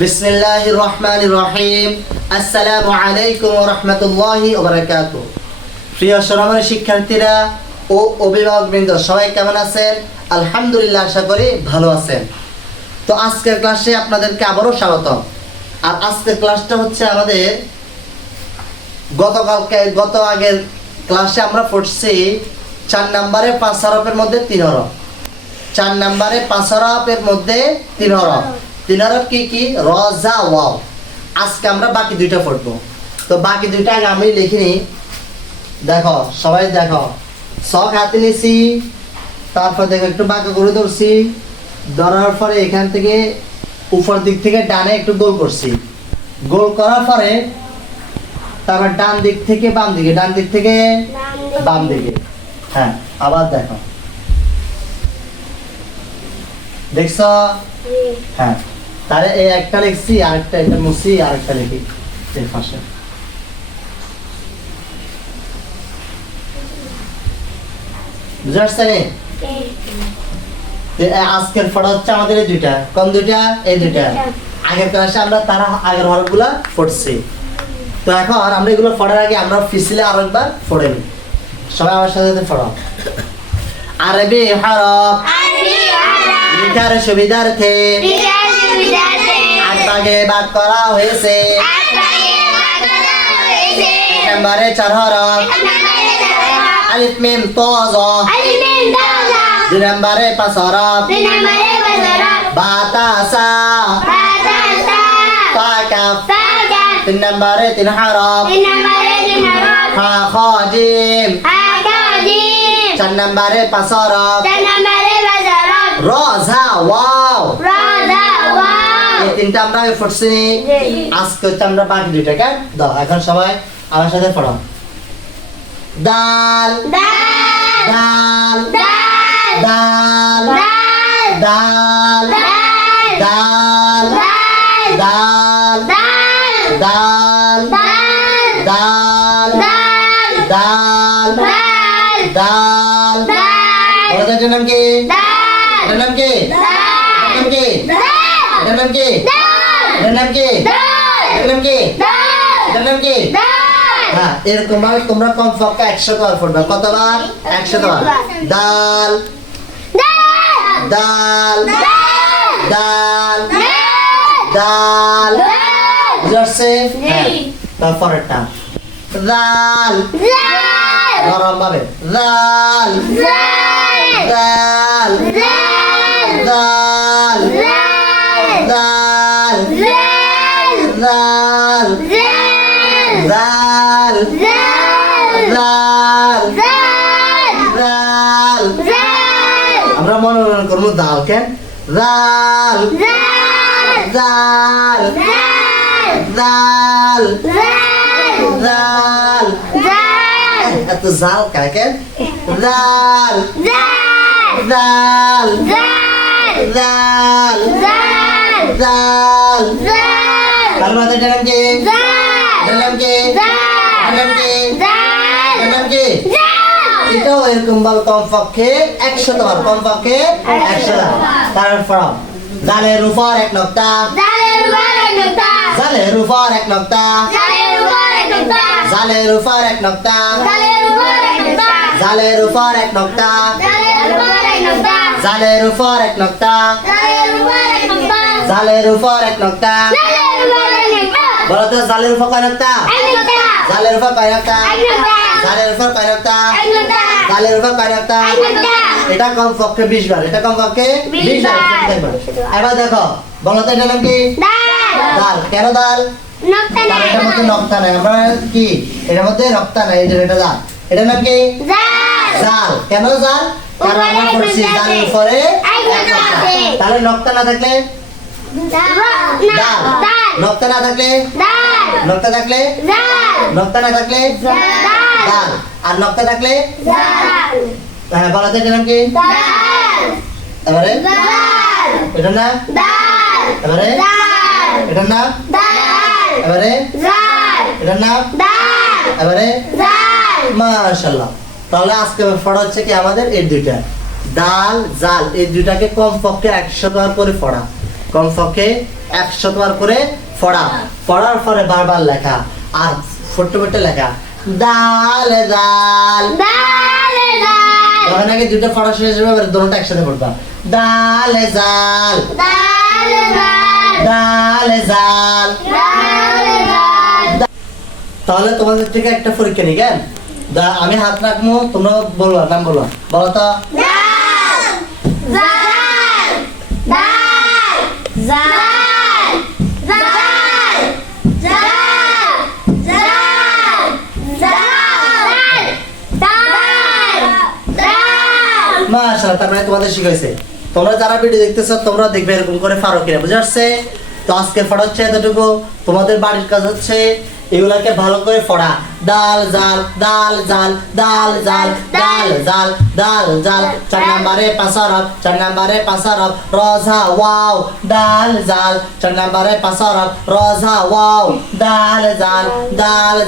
বিসমিল্লাহির রহমানির রহিম। আসসালামু আলাইকুম ওয়া রাহমাতুল্লাহি ওয়া বারাকাতুহু। প্রিয় সোনামণি শিক্ষার্থীরা ও অভিভাবকবৃন্দ সবাই কেমন আছেন? আলহামদুলিল্লাহ, আশা করি ভালো আছেন। তো আজকের ক্লাসে আপনাদেরকে আবারও স্বাগতম। আর আজকের ক্লাসটা হচ্ছে আমাদের গত আগের ক্লাসে আমরা পড়ছি 4 নম্বরে 5 হরফের মধ্যে 3 হরফ। 4 নম্বরে 5 হরফের মধ্যে 3 হরফ। 3 হরফ কি কি? র, জা, ওয়াও। আজকে আমরা বাকি দুইটা পড়বো। তো বাকি দুইটা আগে আমি লিখিনি। দেখো, সবাই দেখো, শখ হাতে নিছি, তারপর দেখো একটু বাঁকা করে ধরছি, ধরার পরে এখান থেকে উপর দিক থেকে ডানে একটু গোল করছি, গোল করার পরে তারপর ডান দিক থেকে বাম দিকে, ডান দিক থেকে বাম দিকে। হ্যাঁ, আবার দেখো, দেখছো? হ্যাঁ, তাহলে এই একটা লিখছি, আরেকটা এটা মুছি, আরেকটা লিখি এর পাশে। বুঝতে পারছেন? আজকের পড়া হচ্ছে আমাদের এই দুইটা। কোন দুইটা? এই দুইটা। আগের ক্লাসে আমরা তারা আগের হরফগুলা পড়ছি। তো এখন আমরা এগুলো পড়ার আগে আমরা ফিসিলে আরো একবার পড়ে নিই। সবাই আমার সাথে পড়ো। আরবি হরফ লিখার সুবিধার্থে আট ভাগে ভাগ করা হয়েছে। নম্বরে 4 হরফ আলিফ মিম ত জ। 2 নম্বরে 5 হরফ বা তা সা তা কাফ। 3 নম্বরে 3 হরফ হা খ জিম। 4 নম্বরে 5 হরফ র জা ওয়াও। এই তিনটা আমরা পড়ছি। আজকে হচ্ছে আমরা বাকি দুইটাকে দাও। এখন সবাই আমার সাথে পড়ো। দাল দাল দাল দাল দাল দাল দাল দাল দাল দাল। এটার নাম কি? এটার নাম কি? এটার নাম কি? এটার নাম কি? এটার নাম কি? এটার নাম কি? এটার নাম কি? হ্যাঁ, এরকম ভাবে তোমরা কমপক্ষে 100 বার পড়বে। কতবার? 100 বার। দাল দাল দাল দাল। বুঝছে? হ্যাঁ, তারপরেরটা দাল, নরম ভাবে দাল দাল দাল দাল দাল দাল দাল দাল। আমরা মনোনয়ন করবো দাল। কেন? দাল দাল দাল দাল। এত জাল কায়? কেন? দাল দাল দাল দাল। তার মধ্যে এটার নাম কি? এটার নাম কি? এটার নাম কি? এটার নাম কি? এটাও এরকম ভাবে কমপক্ষে 100 বার, কমপক্ষে 100 বার। তারপর জালের উপর 1 নোক্তা, জালের উপর 1 নোক্তা, জালের উপর 1 নোক্তা, জালের উপর 1 নোক্তা, জালের উপর 1 নোক্তা, জালের উপর 1 নোক্তা, বলো তো জালের উপর কয় নোক্তা? জালের উপর কয় নোক্তা? জালের উপর কয় নোক্তা? জালের উপর কয় নোক্তা? এটা কমপক্ষে 20 বার। এটা কমপক্ষে 20 বার। এবার দেখো, বলো তো এটার নাম কি? দাল। কেন দাল? এটার মধ্যে নক্তা নাই। আমরা কি এটার মধ্যে নক্তা নাই, এটা দাল। এটার নাম কি? জাল। কেন জাল? কারণ আমরা পড়ছি জালের উপরে 1 নোক্তা। তাহলে নক্তা না থাকলে দাল, নক্তা না থাকলে নক্তা থাকলে নক্তা না থাকলে দাল, আর নক্তা থাকলে হ্যাঁ, বলো তো এটার নাম কি? এবারে এটার নাম, এবারে এটার নাম, এবারে এটার নাম, এবারে মাশাআল্লাহ। তাহলে আজকে পড়া হচ্ছে কি আমাদের এই দুইটা, দাল জাল, এই দুইটাকে কমপক্ষে 100 বার করে পড়া। কমপক্ষে 100 বার করে পড়া, পড়ার পরে বারবার লেখা আর ফটো ফটো লেখা দাল জাল দালে দাল তখন আগে দুটো পড়া শেষ হবে এবার দুটোটা একসাথে পড়বা দাল জাল দালে দাল দাল জাল দালে দাল তাহলে তোমাদের থেকে একটা পরীক্ষা নিই কেন আমি হাত রাখবো তোমরা বলবা নাম বলবা বলো তো দাল জাল দাল জাল জাল জাল জাল জাল দাল দাল মাশাআল্লাহ তার মানে তোমাদের শিখাইছে তোমরা যারা ভিডিও দেখতেছো তোমরা দেখবে এরকম করে পারো কিনা বুঝে আসছে তো আজকে পড়া হচ্ছে এতটুকু তোমাদের বাড়ির কাজ হচ্ছে এগুলাকে ভালো করে পড়া দাল জাল দাল জাল দাল জাল দাল জাল দাল জাল 4 নম্বরে 5 হরফ 4 নম্বরে 5 হরফ রজা ওয়াও দাল জাল 4 নম্বরে 5 হরফ রজা ওয়াও দাল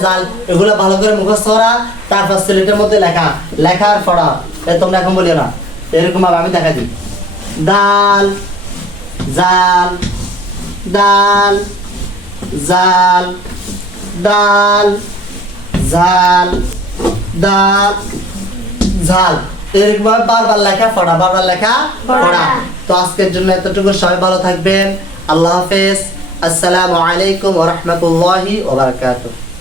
জাল এগুলো ভালো করে মুখস্থ করা তারপর সিলেটের মধ্যে লেখা লেখার পড়া তোমরা এখন বলিও না এরকম ভাবে আমি দেখা দিই দাল জাল দাল জাল দাল জাল দাল ঝাল এরকম ভাবে বারবার লেখা পড়া বারবার লেখা পড়া তো আজকের জন্য এতটুকু সবাই ভালো থাকবেন আল্লাহ হাফেজ আসসালামু আলাইকুম ওয়া রাহমাতুল্লাহি ওয়া বারাকাতুহু